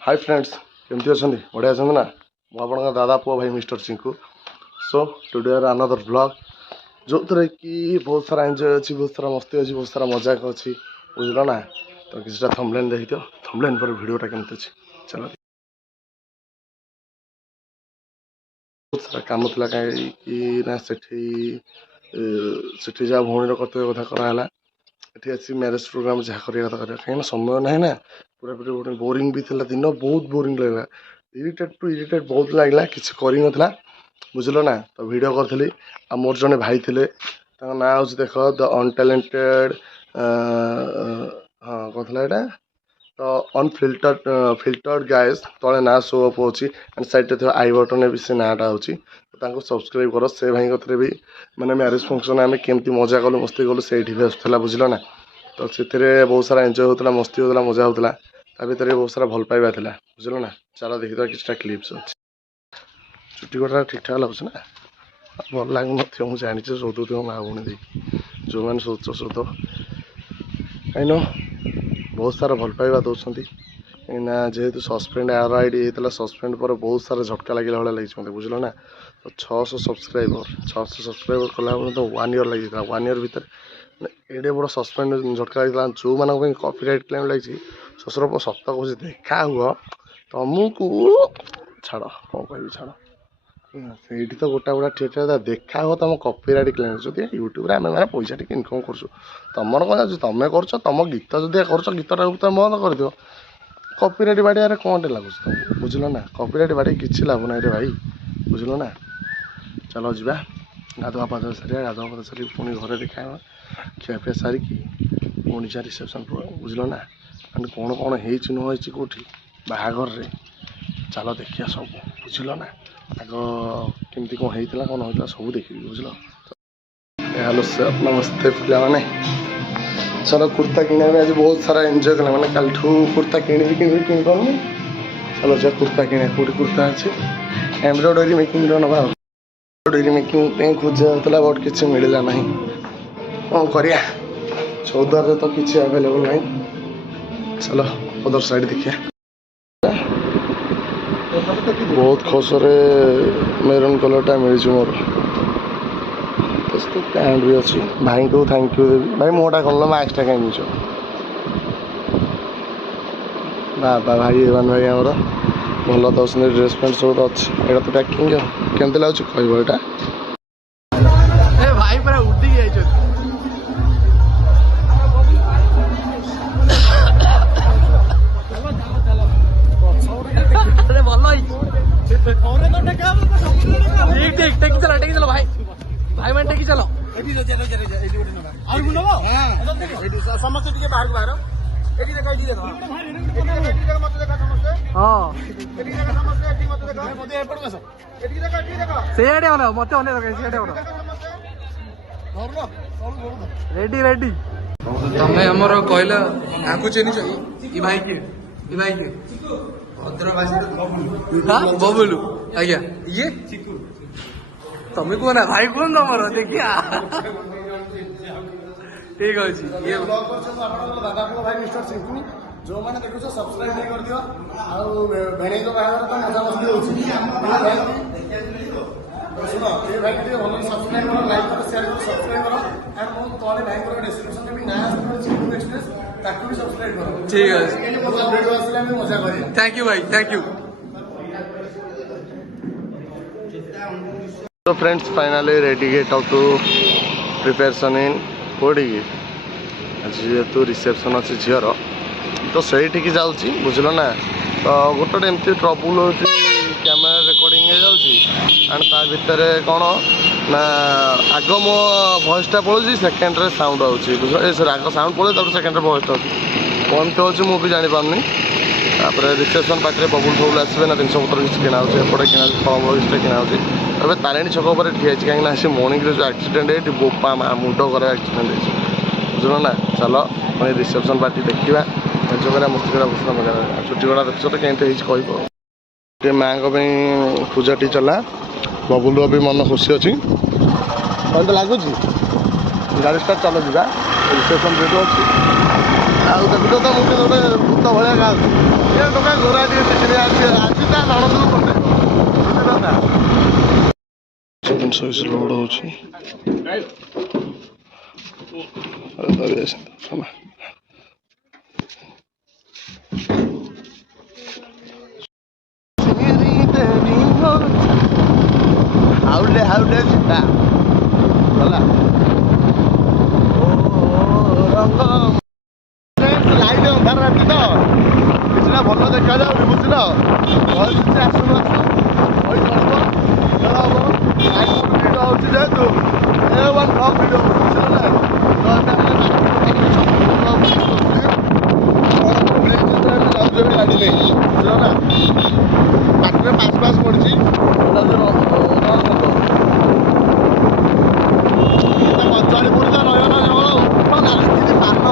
Hi friends केमती अच्छा बढ़िया अच्छा ना मुझे दादा पुआ भाई mister Chinku. So today another blog जो थे कि बहुत सारा एंजॉय अच्छी बहुत सारा मस्ती अच्छी बहुत सारा मजाक अच्छी बुझल ना। तो किसी थंबनेल देखी दियो थंबनेल पर वीडियोटा केमती अच्छी चलो। बहुत सारा काम था कहीं सेठी जहाँ भौणी कर्तव्य कथा कराला ये आसी मैरेज प्रोग्राम जहाँ करवा कहीं समय ना ना पूरा पूरी गोटे बोरिंग भी था दिन बहुत बोरिंग लगला इरिटेट टू इरिटेट बहुत लगला किसी कर ना बुझल ना। तो वीडियो करी आ मोर जड़े भाई थे ना हूँ देख द अनटैलेंटेड हाँ कौन था यहाँ तो फिल्टर्ड गाइज तले ना शो अप हो साइड थे आई बटन भी से नाटा हो सब्सक्राइब कर से भाई कथरे भी मैंने मैरेज फंक्शन आम केमती मजा कलु मस्ती कलु से भी आसूला बुझल ना। तो से बहुत सारा एंजॉय होता मस्ती होता मजा होता भितर बहुत सारा भल पाइबा था बुझल ना। चलो देखी किसी क्लिप्स अच्छे चुटी कटा ठीक ठाक लगुच ना भल लगुन मुझे जानी शोधुथ माँ भूणी देखिए जो मैंने शोध शोध कहीं बहुत सारा भल पाइबा दौरान ना जेहेतु सस्पेंड आर आई डी होता सस्पेंड पर बहुत सारा झटका लगे भाई लगी मत बुझल ना। तो 600 सब्सक्राइबर कला तो 1 ईयर लगी 1 ईयर भर एडे बड़ सस्पेंड झटका लगी जो मैं कॉपीराइट क्लेम लगी ससुर सत कह देखा हुआ तुमको छाड़ कौन कह छाड़ से तो गोटा गोटा ठीक देखा हो तुम कॉपीराइट क्लेम जो यूट्यूब आम मैंने पैसा टी इनकम कर तुम कौन जाऊँ तुम कर तुम गीत जदि कर गीतटा तुम बंद कर दियो कॉपीराइट बाड़े कौन लगुच तुमको बुझल ना। कॉपीराइट बाड़े किसी लाभ ना रे भाई बुझल ना। चलो जी गाधुआ पाधुआ सारे गाधुआ पाधुआ सारी पुणी घरे देखा खियापिया सारिकी पुणी जा रिसेप्शन बुझल ना एंड कौन कौन हो कौटी बाहाघर रे चलो देखिए सब बुझल ना आग केमती कौन होता कौन होता सब देखी बुझल। हेलो सर नमस्ते पिला माने चलो कुर्ता किना आज बहुत सारा एंजॉय कला मैंने कल कुर्ता किण पाऊनी चलो जा कुर्ता किने कौटी कुर्ता अच्छे एम्ब्रॉयडरी मेकिंग ना एम्ब्रॉयडरी मेकिंग खोजा होता बट किसी मिलला ना कौन कर चौदार तो किसी अवेलेबल ना। चलो अदर साइड देखिए बहुत खसरे मेरून कलरटा मिली मोर तो पैंट भी अच्छी भाई को थैंक यू देवी भाई मोटा खोल मास्कटा कहीं मिच बाबा भाई एवन भाई आमर भल दस ड्रेस पैंट सब अच्छी यहाँ तो पैकिंग केमती लगुच कह भाई पूरा उड़ी टेकी चलो भाई भाई मैंने टेकी चलो समस्त बाहर रेडी रेडी तमें हमर कहल आपको चिन्ह ई भाई के बबुलू आज्ञा ये तमें कौन है भाई कौन तमर देखिया ठीक अच्छे ये दादा भाई मिस्टर चिंकू जो मैंने देखुच सब्सक्राइब नहीं कर दियो भेड़ तो बाहर तो मजा मस्ती शुण ये भाई भल सब्सक्राइब करो लाइक करो शेयर करो सब्सक्राइब करो एंड मो तले भाई को डिस्क्रिप्शन में भी ना चिंकू एक्सप्रेस ताकू भी सब्सक्राइब करो ठीक है वीडियो आसले हम मजा करिया। थैंक यू भाई थैंक यू। तो friends finally ready get out to preparation in कौटी जेहेतु रिसेप्शन अच्छे झीर तो सही जाऊँगी बुझल ना। तो गोटे एमती ट्रबुल हो कैमेरा रेकर्डिंग एंड ता भितर कौन ना आग मो भॉइसटा पड़ो सेकेंड साउंड आउे बुझे आग साउंड पड़े सेकेंड भॉइसटा कौन तो हो मुझे जापारे तापर रिसेप्शन पाखे बबुल फबुल आसवे ना जिन पत्र किसी किना एपटे किना फल किसी किना अब तारिणी छक पर ठिया कहीं से मर्णिंग जो एक्सीडेंट है बोपा माँ मुंड कर एक्सीडेंट है बुझल ना। चलो मैं रिसेप्शन पार्टी देखा एंजॉय करा मस्ती करा बस मजा छुट्टी गड़ा देखो तो कहीं कह माँ पूजाटी चला बबुल भी मन खुशी अच्छी कौन तो लगुच ଗାଡ଼ି ଷ୍ଟାର୍ଟ ଚାଲ ଯିବା ରିସେପସନ୍ ଯେହେତୁ ଅଛି ଆଉ ଦେଖୁଛ ତ ମୁଁ ଗୋଟେ ଭୂତ ଭଳିଆ ଗାଉଛି ଏ ଟଙ୍କା ଘୋରା ଟିକେ ଶିଖିନି ଆଜି ତା ନଣନ୍ଦକୁ ପଠେଇବ ବୁଝିଲ ନା ଜିନିଷ କିଛି ଲୋଡ଼ ହେଉଛି ହାଉଲେ ହାଉଲେ ଯିବା ଗଲା ରଙ୍ଗ ଲାଇଟ୍ ଅନ୍ଧାର ରାତି ତ କିଛିଟା ଭଲ ଦେଖାଯାଉନି ବୁଝିଲ ବୟସ କିଛି ଆସୁନଥିବ ବହି ଚଳିବ ଖେଳ ହବ ଲାଇଟ୍ ଭିଡ଼ ହେଉଛି ଯେହେତୁ A1 ବ୍ଲକ୍ ଭିଡ଼ିଓ ବୁଝିଲ ନା ତ ଏବେ ଯାଉଛୁ ଏବେ ଗାଡ଼ି ନେଇ ବୁଝିଲ ନା ପାଟିରେ ପାସ୍ ପଡ଼ିଛି କଚାଳି ପୁରୀ ତ ନୟନ ଜଳ ନାଲିଥିଲି ପାନ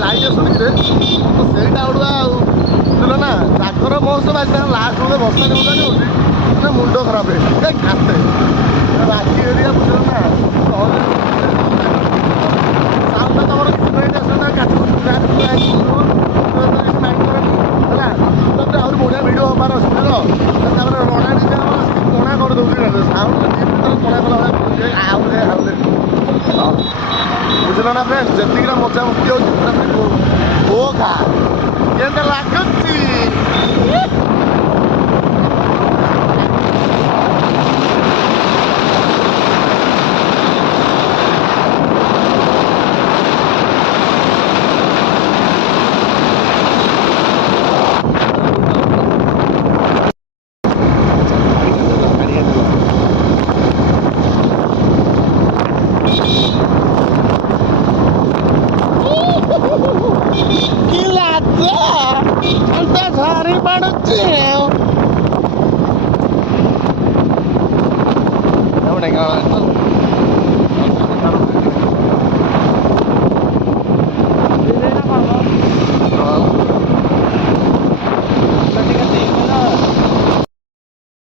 ଲାଇଟ୍ ଆସୁନି ସେଇଟା ଉଡ଼ୁଆ ଆଉ ବୁଝିଲ ନା ଜାଗର ମହୋତ୍ସବ ଆଜି ତାଙ୍କ ଲାଷ୍ଟ ବେଳେ ବର୍ଷା ଦେଉଛନ୍ତି ହେଉଛି ମାନେ ମୁଣ୍ଡ ଖରାପ ହେଇଛି ଘାଟେ ରାତି ଏରିଆ ବୁଝିଲ ନା ସାଉଣ୍ଡ ତମର କିଛି ନାହିଁ ଆସୁନା କାଠ ମାଇଣ୍ଡ କରନି ହେଲା ତାପରେ ଆହୁରି ବଢ଼ିଆ ଭିଡ଼ିଓ ହବାର ଅଛି ବୁଝିଲ ତାପରେ ରଣା ନିଜେ ଆମର କଣା କରିଦେଉଛି ସାଉଣ୍ଡ କଣା କଲା ଭଳିଆ ଆଉଲେ ଆଉଲେ ବୁଝିଲ ନା ଫ୍ରେଣ୍ଡ ଯେତିକିଟା ମଜା ମୁକ୍ତି ହେଉଛି ଓ ଘା କେମିତି ଲାଗୁଛି ଝାରି ପଡୁଛି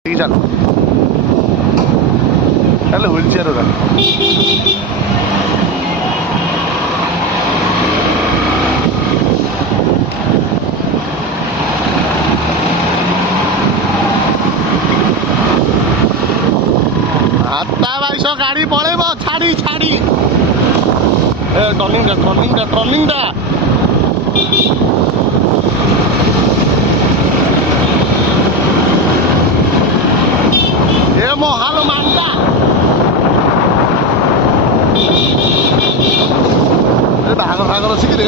ଚାଲ ହେଲେ ହୁଇଲ ଚେୟାର ଗାଡ଼ି ପଳେଇବ ଛାଡ଼ି ଛାଡ଼ି ଟର୍ଣ୍ଣିଂଟା ଏ ମହାଲ ମାଣ୍ଡା ବାହାଘର ଅଛି କିରେ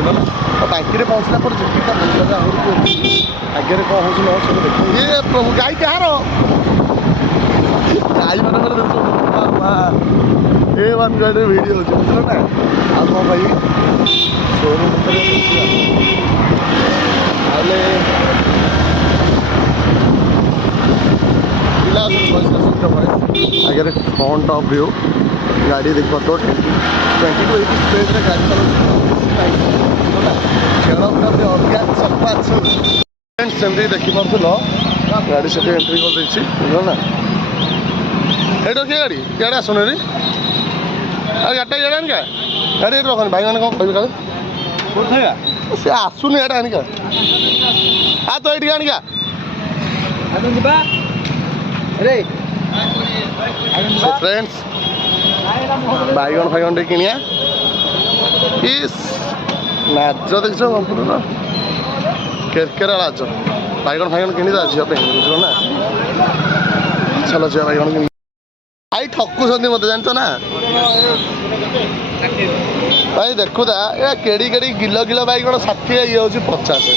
ବୁଝିଲ ନା। ଆଉ ଟାଙ୍କିରେ ପହଞ୍ଚିଲା ପରେ ଯେତିକିଟା ଭଲରେ ଆହୁରି ଅଛି ଆଗରେ କ'ଣ ହେଉଛି ନ ସବୁ ଦେଖ। ଏ ପ୍ରଭୁ ଗାଈ କାହାର? ଗାଈ ମାନଙ୍କର ଦେଖ ଏ ୱାନ୍ ଗାଡ଼ିରେ ଭିଡ଼ିଓ ହେଉଛି ବୁଝିଲ ନା। ଆଉ କ'ଣ ଭାଇ ସୋରୁମ୍ ଭିତରେ ତାହେଲେ ପିଲା ଆଗରେ ଫ୍ରଣ୍ଟ ଅଫ୍ ଭ୍ୟू ଗାଡ଼ି ଦେଖିପାରୁଥିବ 20 to 80 ସ୍ପିଡ଼ରେ ଗାଡ଼ି ଚଲାଉଛି ଖେଳ ପୁରା ଅଲଗା ସଫା ଅଛି। ସେମିତି ଦେଖିପାରୁଥିଲ ଗାଡ଼ି ସେଠି ଏଣ୍ଟ୍ରି କରିଦେଇଛି ବୁଝିଲ ନା। ଏଇଟା କିଏ ଗାଡ଼ି ଇଆଡ଼େ ଆସୁନି ରେ ଆଉ ଗାଡ଼ିଟା ଇଆଡ଼େ ଆଣିକା ଗାଡ଼ି ଏଠି ରଖନି ଭାଇମାନେ କ'ଣ କହିବେ କାଳେ ସେ ଆସୁନି ଏଇଟା ଆଣିକା ତ ଏଇଠିକି ଆଣିକା ଯିବା ଫ୍ରେଣ୍ଡସ୍ ବାଇଗଣ ଫାଇଗଣ ଟିକେ କିଣିଆ ଇସ୍ ଲାଜ ଦେଖିଛ କମ୍ପୁଟର କେରକେରା ଲାଜ ବାଇଗଣ ଫାଇଗଣ କିଣିଦେବା ଝିଅ ପାଇଁ ବୁଝିଲ ନା। ଚାଲ ଝିଅ ବାଇଗଣ କିଣି ଭାଇ ଠକୁଛନ୍ତି ମୋତେ ଜାଣିଛ ନା ଭାଇ ଦେଖୁଥା ଏ କେଡ଼ି କେଡ଼ି କିଲୋ କିଲୋ ବାଇଗଣ 60 ଇଏ ହେଉଛି 50।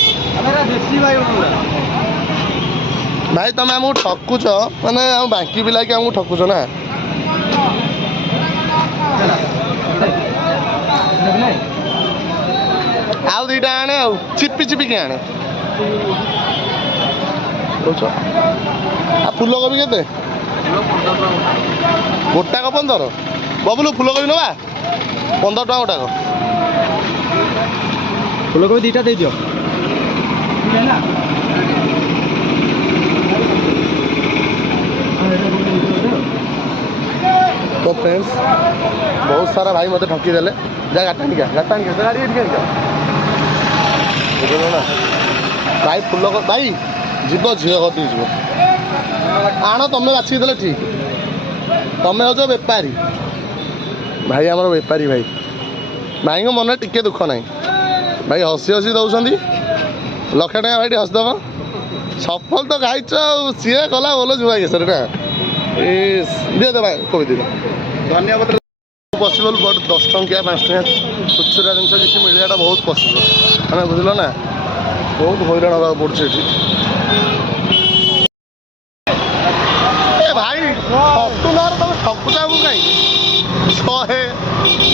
ଭାଇ ତମେ ଆମକୁ ଠକୁଛ ମାନେ ଆମ ବାଙ୍କି ପିଲା କି ଆମକୁ ଠକୁଛ ନା। ଆଉ ଦୁଇଟା ଆଣେ ଆଉ ଚିପି ଚିପିକି ଆଣେ କହୁଛ। ଆଉ ଫୁଲକୋବି କେତେ? ଗୋଟାକ 15। ବବୁଲୁ ଫୁଲକୋବି ନେବା 15 ଟଙ୍କା ଗୋଟାକ। ଫୁଲକୋବି 2ଟା ଦେଇଦିଅ। तो फ्रेंड्स बहुत सारा भाई मत ठकीदेले जा गाड़ी आनिका गाड़ी एठिक आनिका बुझल ना भाई फुल भाई जीव झील कति जीव आण तुम बाछी देले ठीक तुम हो बेपारी भाई आमर बेपारी भाई भाई मन टिके दुख ना भाई हसी हसी दौरान 1 लाख टका भाई हसीदेव सफल तो खाइच सी गला बोल जुआ सर ना दे दे भाई कवि दे धन्यवाद पसिबल बट 10 टंकिया 5 टंकिया खुचुरा जिन किसी मिलवाटा बहुत पसिबल मैंने बुझल ना बहुत हईराण हाँ पड़े भाई ठकुनार तुम ठकुचा कहीं 100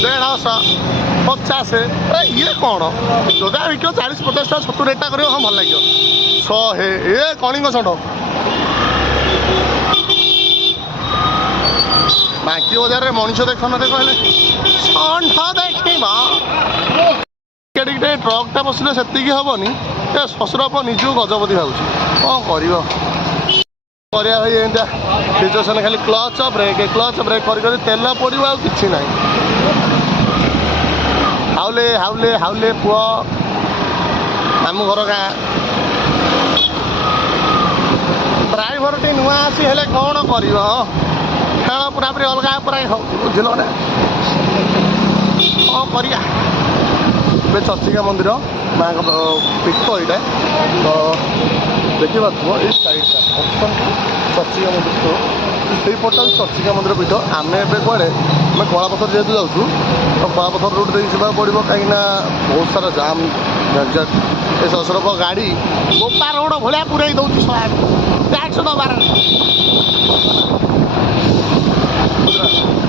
150 50 ये कौन जोगा बिक 40 50 टका 70 रेटा कर हाँ भल लगे 100 ये कलिंग षंढ बाकी बजार में मनीष देख न देख षंढ देखा ट्रकटा बसले से हेनी शशुर निजू गजपति भाई कौन कर भाई एमती सिचुएसन खाली क्लच ब्रेक कर तेल पड़ो आ कि ना हाउले हाउले हाउले पुआ आम घर गाँ ड्राइवर टी नुआ आसी हेले कौन कर खेल पूरा पूरी अलग पूरा बुझल ना कौन कर चर्चिका मंदिर माँ पीठ यहाँ तो देखिए ये साइडटा ऑप्शन चर्चिका मंदिर तो से पटा चर्चिका मंदिर पीठ आम ए कड़े आम कलापथर जेहतु जाऊँ तो कलापथर रूट दे जावा पड़ो कहीं बहुत सारा जाम झंझट ए शशुर गाड़ी गोपा रोड भाया पूरे दौर टैक्स दबार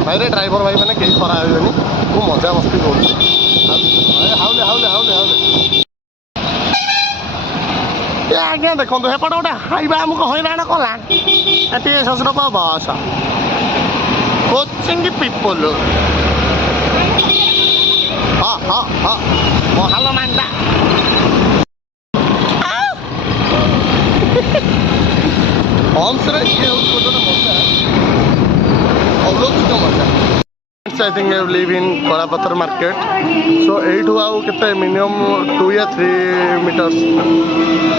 भाई रे ड्राइवर भाई मैंने कहीं खरा हो मजा मस्ती कर हाउले हाउले हाउले हाउले आज्ञा देखो हेपटे गोटे हाइवा आमको हईराण कला शशुर बस कोचिंग पीपल हाँ हाँ हाँ हालो मांडा हम्स ये गोटे मजा अलौकिक मजा I think I live in Korapathar market. So 8 आउ केते मिनिमम 2 या 3 मीटर्स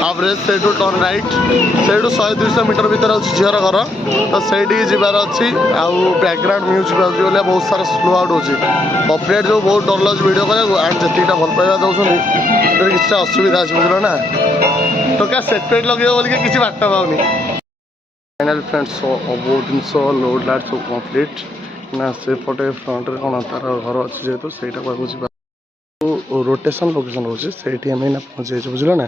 एवरेज से टर्न राइट से 100-200 मीटर भीतर अच्छी झीर घर तो सही जबार अच्छी आउ बैकग्राउंड म्यूजिक बाजी बोले बहुत सारा स्लो आउट होची कॉपीराइट जो बहुत डर लगे वीडियो करे एंड जतिटा भल पाइबा दउछन किसी असुविधा अच्छे बुझल ना तो क्या सेटपेट लगे बोल के किसी बाट पाउनी फाइनल फ्रेंड्स बहुत दिन लोड लाइट सब कंप्लीट ना से पटे फ्रंट कौन तार घर अच्छी जेहतु से रोटेशन लोकेशन रोचे से पहुँचे बुझल ना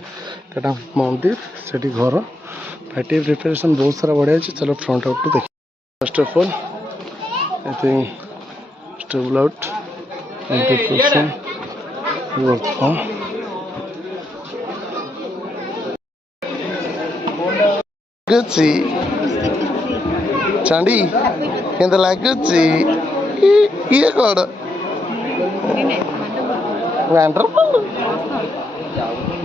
तेटा मंदिर से घर पार्टी प्रिपरेशन बहुत सारा बढ़िया है। चलो फ्रंट आउट देख first of all I think stable out interpretation Gucci चांदी केंद्र लागुची ये कौन वंडरफुल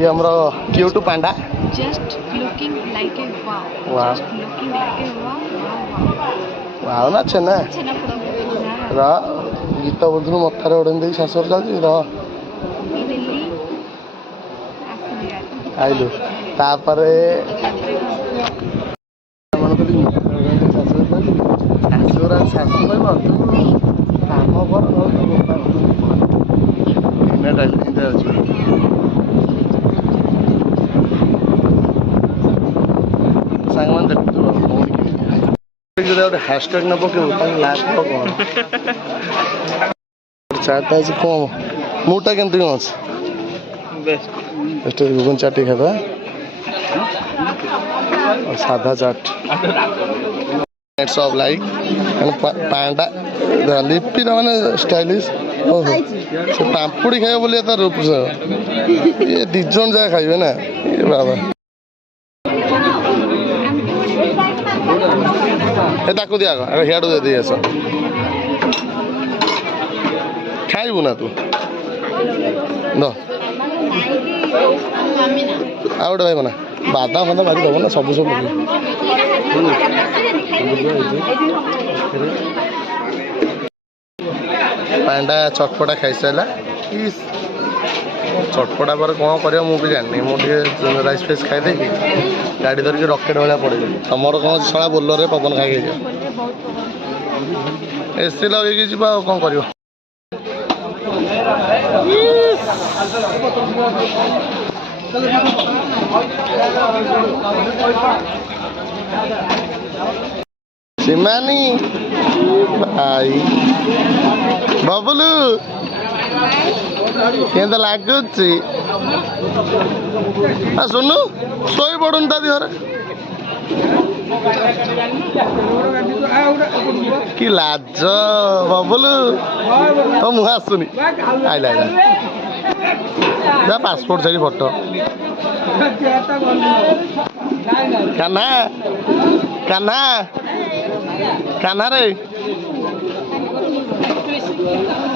ये हमरा cute panda Just looking like a wow. Wow. Just looking like a wow. Wow. वाव ना छे ना छेना पोड़ा र गीत बोलथुनु मथारे ओडन दे सासर चलजी र दिल्ली आसलिया आइलु तापरे मन कली सासर चलजी सासुर सासु भाई बात काम कर इना टाइम इंदा अछि सांगमान देखु जो गोटे हैशटैग न पकेबो तां लाभ तो कोन चाटा अछि कम मुटा केमति कोन अछि बेस्ट गुगन चाटी खाबा और सादा चाट इट्स ऑफ लाइक एंड पांडा लिपि न माने स्टाइलिश ओहो से पांपुड़ी खाइबो बोली त रूप से ये दिजन जा खाइबे ना ये बाबा ए ताको दिया अरे हेडो दे दिए सब खाइबू ना तू न आउट भाई बना बादाम फादा बाकी दब ना सब सब पांडा चटपटा खाई सारा चटपटा पर कौन कर मुझे जानी मुझे राइस फेस खाई दे गाड़ी धरिक रकेट भाया पड़े तुमर कौन छड़ा बोलर पवन खाई एसी लगे जा कौन कर सिमानी भाई बबलू केंदा लागुची सुनु सोई पड़ुन ता दिहरे कि लाज बबलू तो मुह आसुनी आइला आइला जा passport size photo Kanha Kanha Kanha रे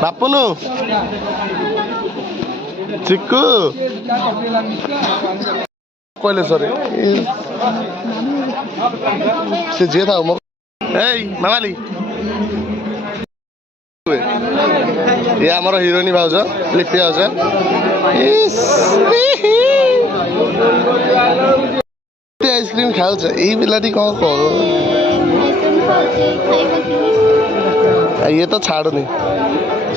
बापुनु चिक्कू कहले सर से जे था मामाली ये आमर हिरोइनी भाउज लिपि भाउज आइसक्रीम खाऊच यही पिलाटी कौन कर ये तो छाड़ुनी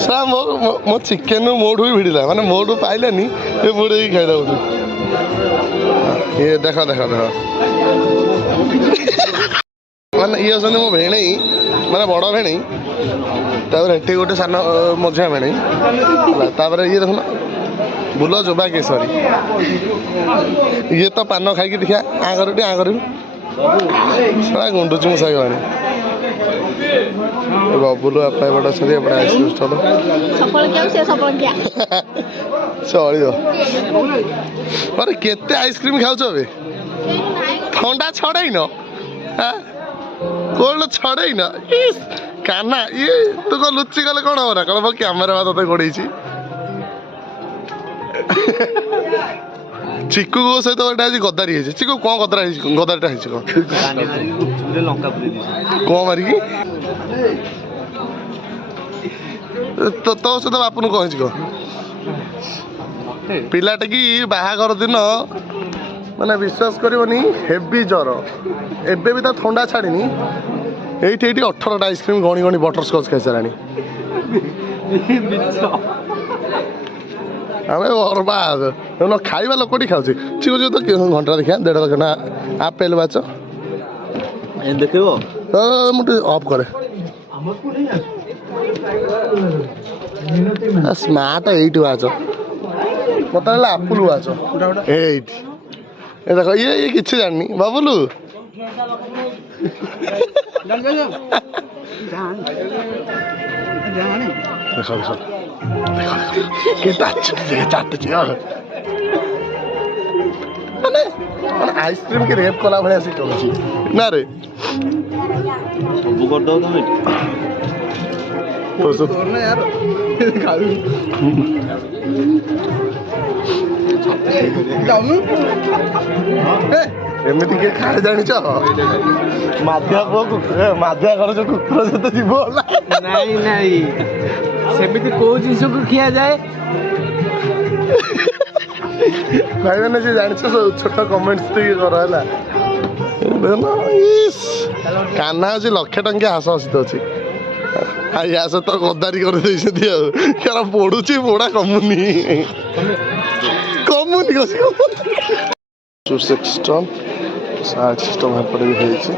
सर मो चिकेन मोठू भी भिड़ला माने मोठू पाइलानी ये बुड़े ही खाई दउनी ये देख देख देख माने ये असन मो भेणे माने बड़ भेणे तापर एटे गोटे सान मझिया भेणे तापर ये देखना बुल जोबा केसरी ये तो पान खाई देखा आगर सारा गुंडुची मुसा गलानी बबुलू आपा बड़ा अच्छे अपने आइसक्रीम स्टल चल अरे केते आइसक्रीम खाऊ ठंडा छड़ाई न कोल्ड छड़ाई न काना ये तू कौन लुचि गले कौन हम ना कौन कैमेरा ते गोड़े चिकू सहित गोटे आज गदारी है चिकू कौन गदारीटा है कौन मारिकी तो सहित बापुन कह पिलाटा कि बाहाघर दिन माने विश्वास करनी हेवी ज्वर एबे भी तो ठंडा छाड़ी ये 18टा आइसक्रीम गणी गणी बटरस्कच खाई सारा आम बर्बाद खाଇବା ଲୋକଟି ଖାଉଛି ଚିକୁ ତ ଘଣ୍ଟା ଦେଖିଆ 1.5 ଘଣ୍ଟା ଆପେଲ ବାଚ देखो ମୁଁ ଟିକେ ଅଫ୍ କରେ ସ୍ମାର୍ଟ ଏଇଠି ୱାଚ ମତେ ହେଲା ଆପୁଲ ୱାଚ ଏଇଠି ଏ ଦେଖ ଇଏ ଇଏ କିଛି ଜାଣିନି ବାବୁଲୁ ଦେଖ ଦେଖ କି ଚାଟୁଛି ମାନେ ଆଇସ୍କ୍ରିମ କି ରେପ୍ କଲା ଭଳିଆ ସେ କରୁଛି ନା ରେ ସବୁ କରିଦବ ତମେ ଏମିତି କିଏ ଖାଏ ଜାଣିଛ ମାଧିଆ ପୁଅ ମାଧିଆ ଘର ଯୋଉ କୁକୁର ସହିତ ଯିବ ନାଇଁ ନାଇଁ ସେମିତି କୋଉ ଜିନିଷକୁ ଖିଆଯାଏ ଭାଇମାନେ ଯିଏ ଜାଣିଛ ସବୁ ଛୋଟ କମେଣ୍ଟସ୍ ଟିକେ କର ହେଲା କାହ୍ନା ହଉଛି 1,00,000 ଟଙ୍କିଆ ହାସ ହସିତ ଅଛି ଆଉ ୟା ସହିତ ଗଦାରି କରିଦେଇଛନ୍ତି ଆଉ କାରଣ ପଢୁଛି ପଢା କମୁନି ସିଷ୍ଟମ ସାଉଣ୍ଡ ସିଷ୍ଟମ ଏପଟେ ବି ହେଇଛି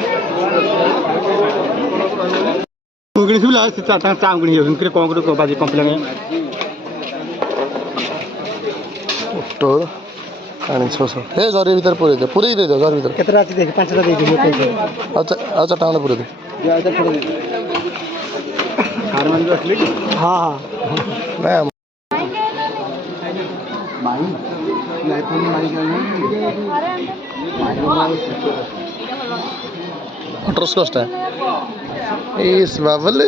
ଟୋର ପାଣି 600 ଏ ଜରି ଭିତରେ ପୁରେଇ ଦେଇଦିଅ ଜରି ଭିତରେ କେତେଟା ଅଛି ଦେଖ 5ଟା ଦେଇଦେବି ଆଉ 4ଟା ଖଣ୍ଡେ ପୁରେଇ ଦେ ହଁ ନାଇଁ ବଟରସ୍କଚଟା ଇସ୍ ବାବଲ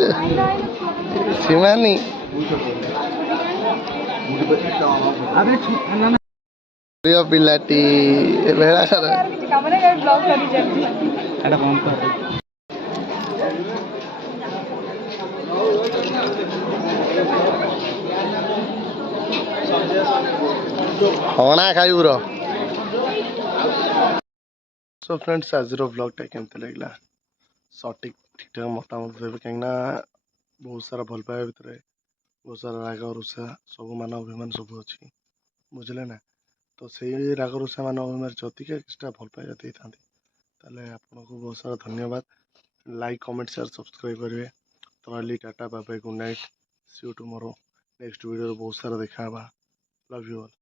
ସୀମାନି ପ୍ରିୟ ପିଲାଟି ବେଳା ହଣା ଖାଇବୁ ର ସୋ ଫ୍ରେଣ୍ଡସ୍ ଆଜିର ବ୍ଲଗ୍ଟା କେମିତି ଲାଗିଲା ସଠିକ୍ ଠିକ୍ଠାକ୍ ମତାମତ ଦେବେ କାହିଁକିନା ବହୁତ ସାରା ଭଲ ପାଇବା ଭିତରେ ବହୁତ ସାରା ରାଗ ରୁଷା ସବୁ ମାନ ଅଭିମାନ ସବୁ ଅଛି ବୁଝିଲେ ନା ତ ସେଇ ରାଗ ରୁଷା ମାନ ଅଭିମାନ ଯଦି କିଛିଟା ଭଲ ପାଇବା ଦେଇଥାନ୍ତି ତାହେଲେ ଆପଣଙ୍କୁ ବହୁତ ସାରା ଧନ୍ୟବାଦ ଲାଇକ୍ କମେଣ୍ଟ ସେୟାର ସବସ୍କ୍ରାଇବ୍ କରିବେ ତ ରହିଲି tata bye bye good night see you tomorrow next ଭିଡ଼ିଓରେ ବହୁତ ସାରା ଦେଖା ହେବା ଲଭ୍ ୟୁ ଅଲ୍